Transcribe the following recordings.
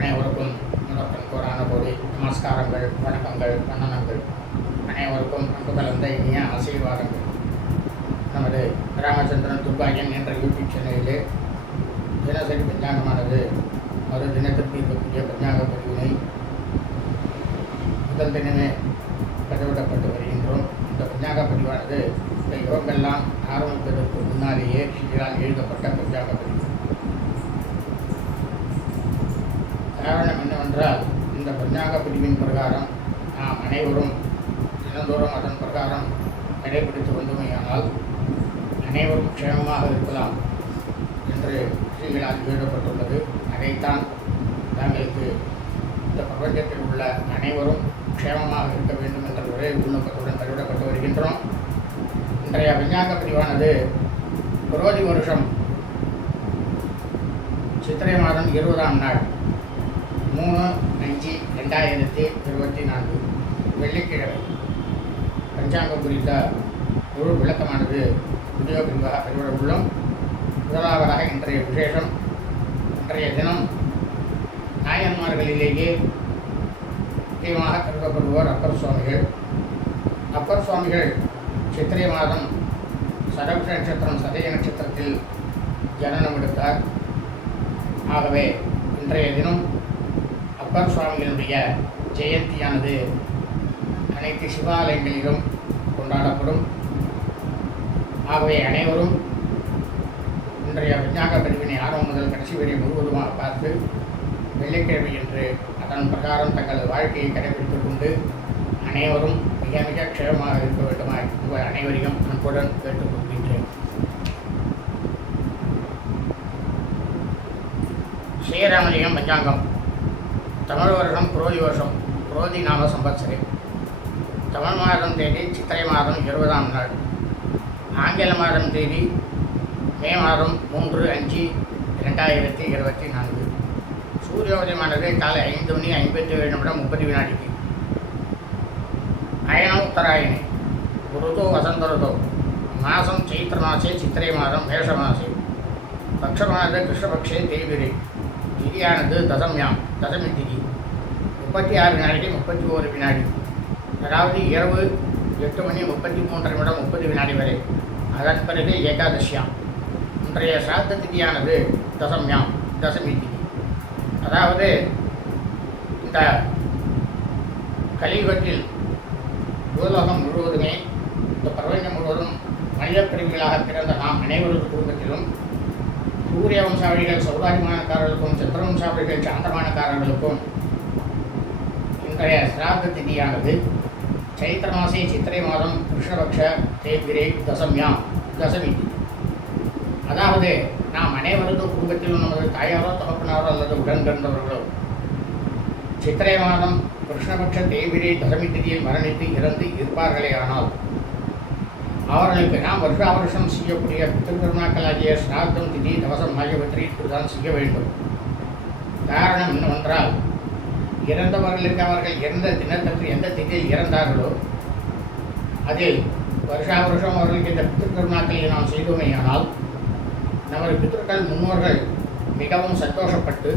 அனைவருக்கும் முதற்கண் கோரான கோடி நமஸ்காரங்கள் வணக்கங்கள் வண்ணனங்கள் அனைவருக்கும் அன்பு கலந்த இனிய ஆசீர்வாதங்கள். நமது ராமச்சந்திரன் துர்காயன் என்ற யூடியூப் சேனலிலே தினசரி பஞ்சாங்கமானது மறு தினத்திற்கு இருக்கக்கூடிய பஞ்சாங்க பதிவினை முதல் தினமே பதிவிடப்பட்டு வருகின்றோம். இந்த பஞ்சாங்க பதிவானது இந்த யுகமெல்லாம் ஆரம்பிப்பதற்கு முன்னாலேயே இதனால் எழுதப்பட்ட பஞ்சாங்க பதிவு. காரணம் என்னவென்றால் இந்த பஞ்சாங்க பிரிவின் பிரகாரம் நாம் அனைவரும் தினந்தோறும் அதன் பிரகாரம் கடைபிடித்து வந்தோமேயானால் அனைவரும் க்ஷேமமாக இருக்கலாம் என்று ஸ்ரீகளால் எழுதப்பட்டுள்ளது. அதைத்தான் தங்களுக்கு இந்த பிரபஞ்சத்தில் உள்ள அனைவரும் க்ஷேமமாக இருக்க வேண்டும் என்ற ஒரே விண்ணப்பத்துடன் கைவிடப்பட்டு வருகின்றோம். இன்றைய விஞ்ஞான பிரிவானது புரோதி வருஷம் சித்திரை மாதம் இருபதாம் நாள். மூணு அஞ்சு ரெண்டாயிரத்தி இருபத்தி நான்கு வெள்ளிக்கிழமை. பஞ்சாங்கம் குறித்த முழு விளக்கமானது வீடியோ பின்பாக பதிவிட உள்ளோம். முதலாவதாக இன்றைய விசேஷம் இன்றைய தினம் நாயன்மார்களிலேயே முக்கியமாக கருதப்படுவோர் அப்பர் சுவாமிகள். அப்பர் சுவாமிகள் சித்திரை மாதம் சரபுஷ நட்சத்திரம் சதய நட்சத்திரத்தில் ஜனனம் எடுத்தார். ஆகவே இன்றைய தினம் அப்பர் சுவாமிகளுடைய ஜெயந்தியானது அனைத்து சிவாலயங்களிலும் கொண்டாடப்படும். ஆகவே அனைவரும் இன்றைய விஞ்ஞாக பிரிவினை ஆரம்பம் முதல் கடைசி வரை முழுவதுமாக பார்த்து வெள்ளிக்கிழமை என்று அதன் பிரகாரம் தங்கள் வாழ்க்கையை கடைபிடித்துக் கொண்டு அனைவரும் மிக மிக க்ஷேமமாக இருக்க வேண்டுமாய் உங்கள் அனைவரையும் அன்புடன் கேட்டுக்கொள்கின்றேன் ஸ்ரீராமலிங்கம் பஞ்சாங்கம். தமிழ் வருஷம் குரோதி வருஷம் குரோதி நாம சம்பத்சரி தமிழ் மாதம் தேதி சித்திரை மாதம் இருபதாம் நாள் ஆங்கில மாதம் தேதி மே மாதம் மூன்று அஞ்சு ரெண்டாயிரத்தி இருபத்தி நான்கு சூரியோதயமானது காலை ஐந்து மணி ஐம்பத்தி ஏழு நிமிடம் முப்பது வினாடிக்கு அயனம் உத்தராயணி ருதோ வசந்த ருதோ மாதம் சைத்திர மாசே சித்திரை மாதம் மேஷ மாசே பக்ஷமானது கிருஷ்ணபக்ஷே தேய்பிரி திதியானது தசம்யாம் தசமி திதி. முப்பத்தி ஆறு வினாடி முப்பத்தி ஓரு வினாடி. அதாவது இரவு எட்டு மணி முப்பத்தி மூன்று நிமிடம் முப்பது வினாடி வரை. அதன் பிறகு ஏகாதசியாம். இன்றைய சாத்த திதியானது தசம்யாம் தசமி திதி. அதாவது இந்த கலியுகத்தில் பூலோகம் முழுவதுமே இந்த பிரபஞ்சம் முழுவதும் மனித பிரிவுகளாக பிறந்த நாம் அனைவரது குடும்பத்திலும் சூரிய வம்சாவளிகள் சௌதாரிமானக்காரர்களுக்கும் சந்திர வம்சாவளிகள் சாந்தமானக்காரர்களுக்கும் இன்றைய சிராத்த திதியானது சைத்திர மாசே சித்திரை மாதம் கிருஷ்ணபக்ஷ தேய்பிரே தசம்யாம் தசமி. அதாவது நாம் அனைவரது குடும்பத்திலும் நமது தாயாரோ தகப்பனாரோ அல்லது உடன் பிறந்தவர்களோ சித்திரை மாதம் கிருஷ்ணபக்ஷ தேவிரே தசமி திதியில் மரணித்து இறந்து இருப்பார்களே ஆனால் அவர்களுக்கு நாம் வருஷ வருஷம் செய்யக்கூடிய பித்திருக்கருணாக்களாகிய ஸ்ராத்தம் திதி தவசம் ஆகியவற்றை இப்படிதான் செய்ய வேண்டும். காரணம் என்னவென்றால் இறந்தவர்களுக்கு அவர்கள் எந்த தினத்தன்று எந்த திதியில் இறந்தார்களோ அதில் வருஷா வருஷம் அவர்களுக்கு இந்த பித்திருக்கருணாக்களை நாம் செய்தோமேயானால் நமது பித்திருக்கள் முன்னோர்கள் மிகவும் சந்தோஷப்பட்டு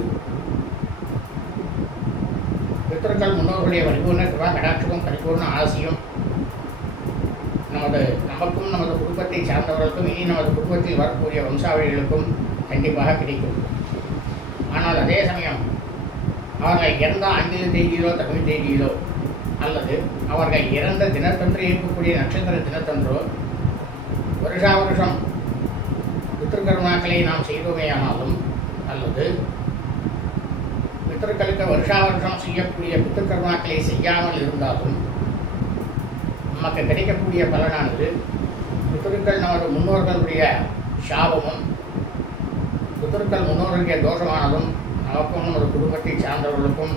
பித்திருக்கள் முன்னோர்களுடைய பரிபூர்ண கிருபா கடாட்சமும் பரிபூர்ண ஆசியும் நமது நமக்கும் நமது குடும்பத்தை சார்ந்தவர்களுக்கும் இனி நமது குடும்பத்தில் வரக்கூடிய வம்சாவளிகளுக்கும் கண்டிப்பாக கிடைக்கும். ஆனால் அதே சமயம் அவர்கள் இறந்த ஆங்கில தேதியிலோ தமிழ் தேதியிலோ அல்லது அவர்கள் இறந்த தினத்தன்று இருக்கக்கூடிய நட்சத்திர தினத்தன்றோ வருஷா வருஷம் பித்திருக்கருணாக்களை நாம் செய்தோமேயானாலும் அல்லது பித்திருக்களுக்கு வருஷா வருஷம் செய்யக்கூடிய பித்திருக்கருணாக்களை செய்யாமல் இருந்தாலும் நமக்கு கிடைக்கக்கூடிய பலனானது பித்திருக்கள் நமது முன்னோர்களுடைய சாபமும் பித்திருக்கள் முன்னோர்களுடைய தோஷமானதும் நமக்கும் நமது குடும்பத்தை சார்ந்தவர்களுக்கும்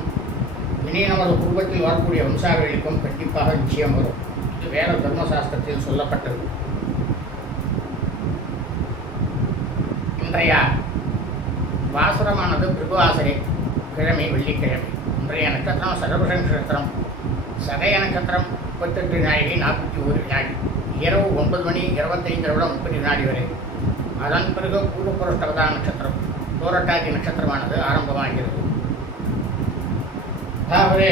இனி நமது குடும்பத்தில் வரக்கூடிய வம்சாவளிக்கும் கண்டிப்பாக நிச்சயம் வரும். இது வேத தர்மசாஸ்திரத்தில் சொல்லப்பட்டது. இன்றைய வாசரமானது பிருகுவாசரை கிழமை வெள்ளிக்கிழமை. இன்றைய நட்சத்திரம் சதபுஷ நட்சத்திரம் சதய நட்சத்திரம். முப்பத்தெட்டு வினாடி நாற்பத்தி ஒரு வினாடி இரவு ஒன்பது மணி இருபத்தைந்து விட முப்பது வினாடி வரை. அதன் பிறகு பூர்வபுருஷ்டவதா நட்சத்திரம் தோரட்டாதி நட்சத்திரமானது ஆரம்பமாகிறது. அதாவது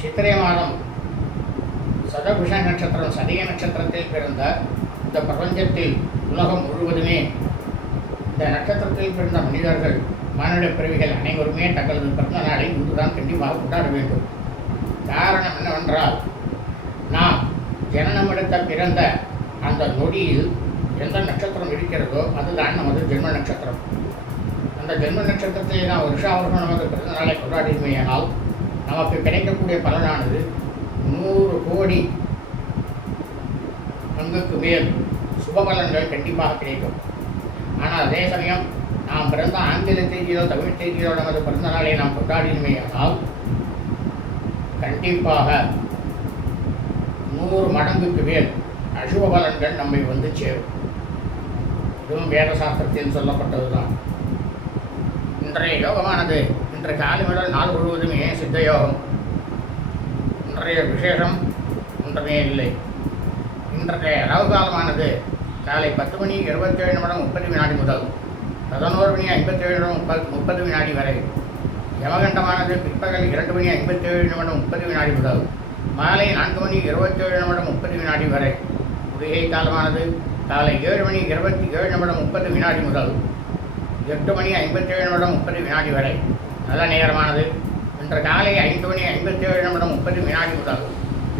சித்திரை மாதம் சதபுஷ நட்சத்திரம் சதய நட்சத்திரத்தில் பிறந்த இந்த பிரபஞ்சத்தில் உலகம் முழுவதுமே இந்த நட்சத்திரத்தில் பிறந்த மனிதர்கள் மானிட பிறவிகள் அனைவருமே தங்களது பிறந்த நாளை இன்றுதான் கண்டிப்பாக கொண்டாட வேண்டும். காரணம் என்னவென்றால் நாம் ஜனனம் எடுத்த பிறந்த அந்த நொடியில் எந்த நட்சத்திரம் இருக்கிறதோ அதுதான் நமது ஜென்ம நட்சத்திரம். அந்த ஜென்ம நட்சத்திரத்தை நாம் வருஷாவர்கள் நமது பிறந்த நாளை கொண்டாடிமையானால் நமக்கு கிடைக்கக்கூடிய பலனானது நூறு கோடி பங்குக்கு மேல் சுப பலன்கள் கண்டிப்பாக கிடைக்கும். ஆனால் அதே சமயம் நாம் பிறந்த ஆங்கில தேதியிலோ தமிழ் தேதியிலோ நமது பிறந்த நாளை நாம் கொண்டாடினமையானால் கண்டிப்பாக நூறு மடங்குக்கு மேல் அசுப பலன்கள் நம்மை வந்து சேரும். இதுவும் வேத சாஸ்திரத்தில் சொல்லப்பட்டதுதான். இன்றைய யோகமானது இன்று காலை முதல் நாள் முழுவதுமே சித்த யோகம். இன்றைய விசேஷம் ஒன்றுமே இல்லை. இன்றைய ராகு காலமானது காலை பத்து மணி இருபத்தேழு நிமிடம் முப்பது வினாடி முதல் பதினோரு மணி ஐம்பத்தேழு நிமிடம் முப்பது முப்பது வினாடி வரை. யமகண்டமானது பிற்பகல் இரண்டு மணி ஐம்பத்தேழு நிமிடம் முப்பது வினாடி முதல். மாலை நான்கு மணி இருபத்தேழு நிமிடம் முப்பது வினாடி வரை. குடிகை காலமானது காலை ஏழு மணி இருபத்தி ஏழு நிமிடம் முப்பது வினாடி முதல். எட்டு மணி ஐம்பத்தேழு நிமிடம் முப்பது வினாடி வரை. நல்ல நேரமானது. இன்று காலை ஐந்து மணி ஐம்பத்தேழு நிமிடம் முப்பது வினாடி முதல்.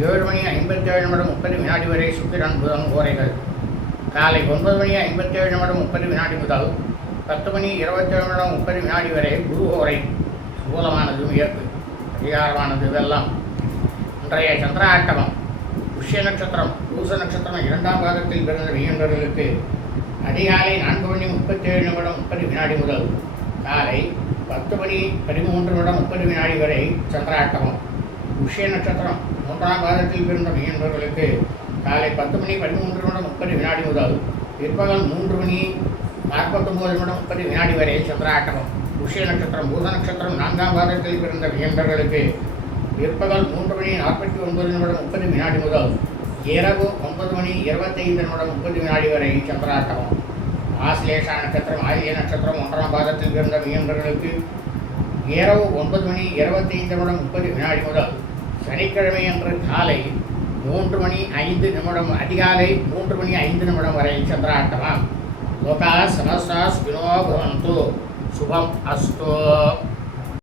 ஏழு மணி ஐம்பத்தேழு நிமிடம் முப்பது வினாடி வரை சுக்கிரன் புதன் ஓரைகள். காலை ஒன்பது மணி ஐம்பத்தேழு நிமிடம் முப்பது வினாடி முதல். பத்து மணி இருபத்தேழு நிமிடம் முப்பது வினாடி வரை குரு ஓரை. மூலமானது மேற்கு அதிகாரமானது இதெல்லாம். இன்றைய சந்திராட்டமம் புஷ்ய நட்சத்திரம் பூச நட்சத்திரம் இரண்டாம் பாதத்தில் பிறந்த வியந்தர்களுக்கு அதிகாலை நான்கு மணி முப்பத்தேழு நிமிடம் முப்பது வினாடி முதல் காலை பத்து மணி பதிமூன்று நிமிடம் முப்பது வினாடி வரை சந்திராட்டமம் புஷ்ய நட்சத்திரம் மூன்றாம் பாதத்தில் பிறந்த வியந்தர்களுக்கு காலை பத்து மணி பதிமூன்று நிமிடம் முப்பது வினாடி முதல் பிற்பகல் மூன்று மணி நாற்பத்தொம்பது நிமிடம் முப்பது வினாடி வரை சந்திராட்டமம் புஷ்ய நட்சத்திரம் பூத நட்சத்திரம் நான்காம் பாதத்தில் பிறந்த வியந்தர்களுக்கு பிற்பகல் மூன்று மணி நாற்பத்தி ஒன்பது நிமிடம் முப்பது வினாடி முதல் இரவு ஒன்பது மணி இருபத்தைந்து நிமிடம் முப்பது வினாடி வரை சந்திராட்டமம் ஆசிலேஷா நட்சத்திரம் ஆரிய நட்சத்திரம் ஒன்றாம் பாதத்தில் பிறந்த வியந்தர்களுக்கு இரவு ஒன்பது மணி இருபத்தைந்து நிமிடம் முப்பது வினாடி முதல் சனிக்கிழமை அன்று காலை மூன்று மணி ஐந்து நிமிடம் அதிகாலை மூன்று மணி ஐந்து நிமிடம் வரை சந்திராட்டமாம் லோகா சமஸ்தாஸ் வினோபவந்தோ శుభం అస్తు